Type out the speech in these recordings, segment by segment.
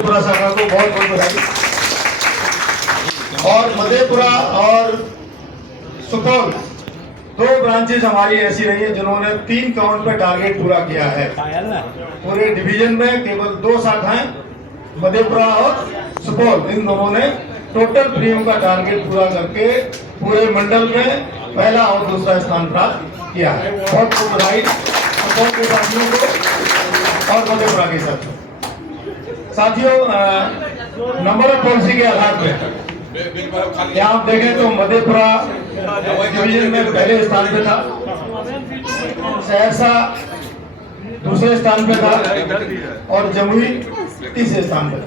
मधेपुरा शाखा को बहुत बहुत बधाई। और मधेपुरा और सुपौल दो ब्रांचेज हमारी ऐसी रही है जिन्होंने 3 काउंट पे टारगेट पूरा किया है। पूरे डिवीजन में केवल 2 शाखाएं मधेपुरा और सुपौल, इन दोनों ने टोटल प्रीमियम का टारगेट पूरा करके पूरे मंडल में पहला और दूसरा स्थान प्राप्त किया है। बहुत बहुत बधाई सुपौल के साथियों को और मधेपुरा के साथियों। नंबर ऑफ पॉलिसी के आधार पर यहाँ आप देखें तो मधेपुरा डिवीजन में पहले स्थान पे था, सहरसा दूसरे स्थान पे था और जमुई तीसरे स्थान पे था।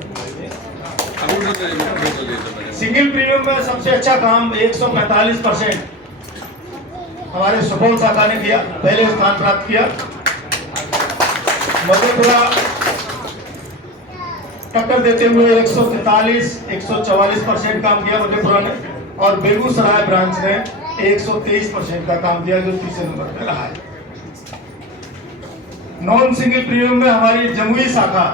सिंगल प्रीमियम में सबसे अच्छा काम 145% हमारे सुपौल शाखा ने किया, पहले स्थान प्राप्त किया। मधेपुरा टक्कर देते हुए 144% काम किया मधेपुरा ने, और बेगूसराय ब्रांच ने 123% का काम किया जो तीसरे नंबर पे रहा है। नॉन सिंगल प्रीमियम में हमारी जमुई शाखा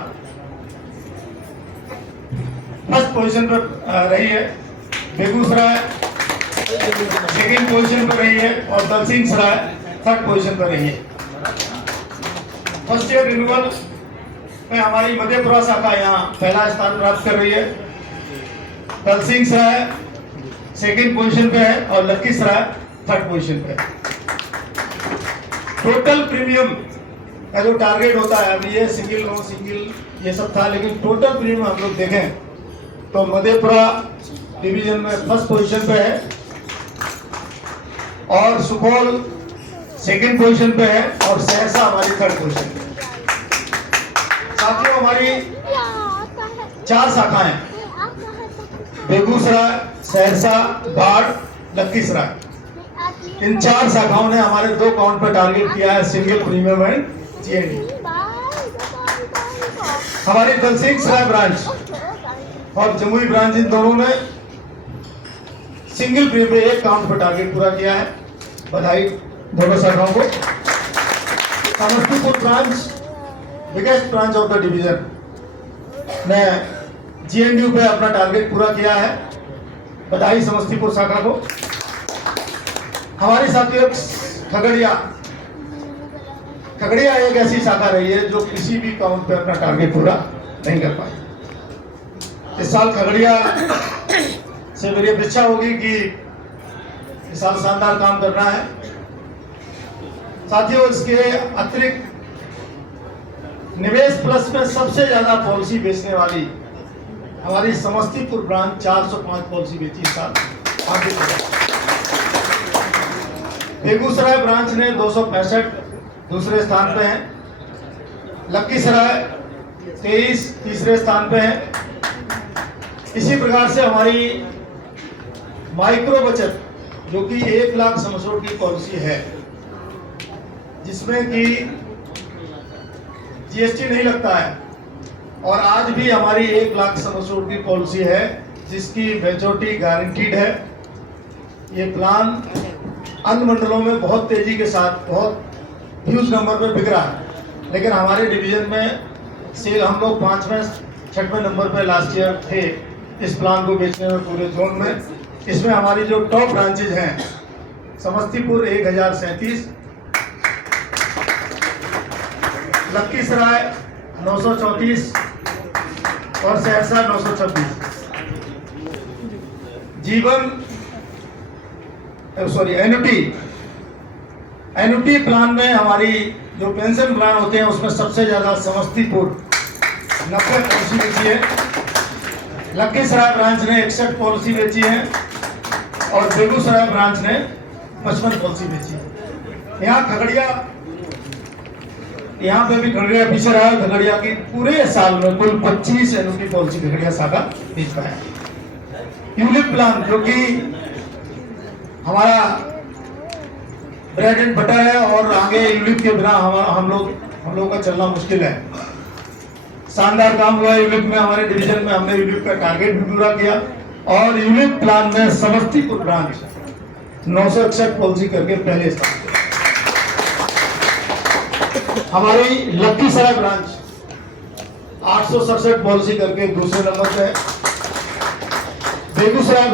फर्स्ट पोजीशन पर रही है, बेगूसराय सेकेंड पोजीशन पर रही है और दलसिंहसराय थर्ड पोजीशन पर रही है। फर्स्ट ईयर रिन्यूअल में हमारी मधेपुरा शाखा यहाँ पहला स्थान प्राप्त कर रही है, दलसिंहसराय सेकेंड पोजीशन पे है और लखीसराय थर्ड पोजीशन पे है। टोटल प्रीमियम का जो टारगेट होता है, अभी ये सिंगल नो सिंगल ये सब था, लेकिन टोटल प्रीमियम हम लोग देखें तो मधेपुरा डिवीजन में फर्स्ट पोजीशन पे है और सुपौल सेकेंड पोजीशन पे है और सहरसा हमारी थर्ड पोजीशन पे है। साथियों हमारी 4 शाखाएं बेगूसराय, सहरसा, बाढ़, लखीसराय, इन 4 शाखाओं ने हमारे 2 काउंट पर टारगेट किया है सिंगल प्रीमियम एंड जीएनडी। हमारी दलसिंहसराय ब्रांच और जमुई ब्रांच इन दोनों ने सिंगल प्रीमियम पे 1 काउंट पर टारगेट पूरा किया है, बधाई दोनों शाखाओं को। Samastipur branch biggest branch of the division ने जीएनडीयू पे अपना टारगेट पूरा किया है, बधाई समस्तीपुर शाखा को। हमारी साथियों खगड़िया एक ऐसी शाखा रही है जो किसी भी काउंट पे अपना टारगेट पूरा नहीं कर पाई। इस साल खगड़िया से मेरी अपेक्षा होगी कि इस साल शानदार काम करना है। साथियों इसके अतिरिक्त निवेश प्लस में सबसे ज्यादा पॉलिसी बेचने वाली हमारी समस्तीपुर ब्रांच 405 पॉलिसी बेची इस साल। बेगूसराय ब्रांच ने 265 दूसरे स्थान पे हैं, लखीसराय 23 तीसरे स्थान पे है। इसी प्रकार से हमारी माइक्रो बचत जो कि 1 लाख समसोट की पॉलिसी है, जिसमें कि जीएसटी नहीं लगता है, और आज भी हमारी 1 लाख समसोट की पॉलिसी है जिसकी मैच्योरिटी गारंटीड है। ये प्लान अन्य मंडलों में बहुत तेजी के साथ बहुत ह्यूज नंबर पे बिक रहा है, लेकिन हमारे डिवीजन में सेल हम लोग 5वें 6वें नंबर पे लास्ट ईयर थे इस प्लान को बेचने में पूरे जोन में। इसमें हमारी जो टॉप ब्रांचेज हैं, समस्तीपुर 1037, लखीसराय 934 और सहरसा 926। जीवन एनुटी प्लान में हमारी जो पेंशन प्लान होते हैं उसमें सबसे ज्यादा समस्तीपुर 90 पॉलिसी बेची है, लखीसराय ब्रांच ने 61 पॉलिसी बेची है और बेगूसराय ब्रांच ने 55 पॉलिसी बेची है। यहाँ पे भी खगड़िया पीछे रहा है। खगड़िया की पूरे साल में कुल 25 एनुटी पॉलिसी खगड़िया शाखा बेच पाया। यूलिप प्लान जो कि हमारा ब्रेड एंड बटर है और आगे यूलिप के बिना हम लोग का चलना मुश्किल है। शानदार काम हुआ यूलिप में, हमारे डिवीजन में हमने यूलिप का टारगेट भी पूरा किया और यूलिप प्लान में समस्तीपुर ब्रांच 961 पॉलिसी करके पहले स्थान पे। हमारी लखीसराय ब्रांच 867 पॉलिसी करके दूसरे नंबर पे है। बेगूसराय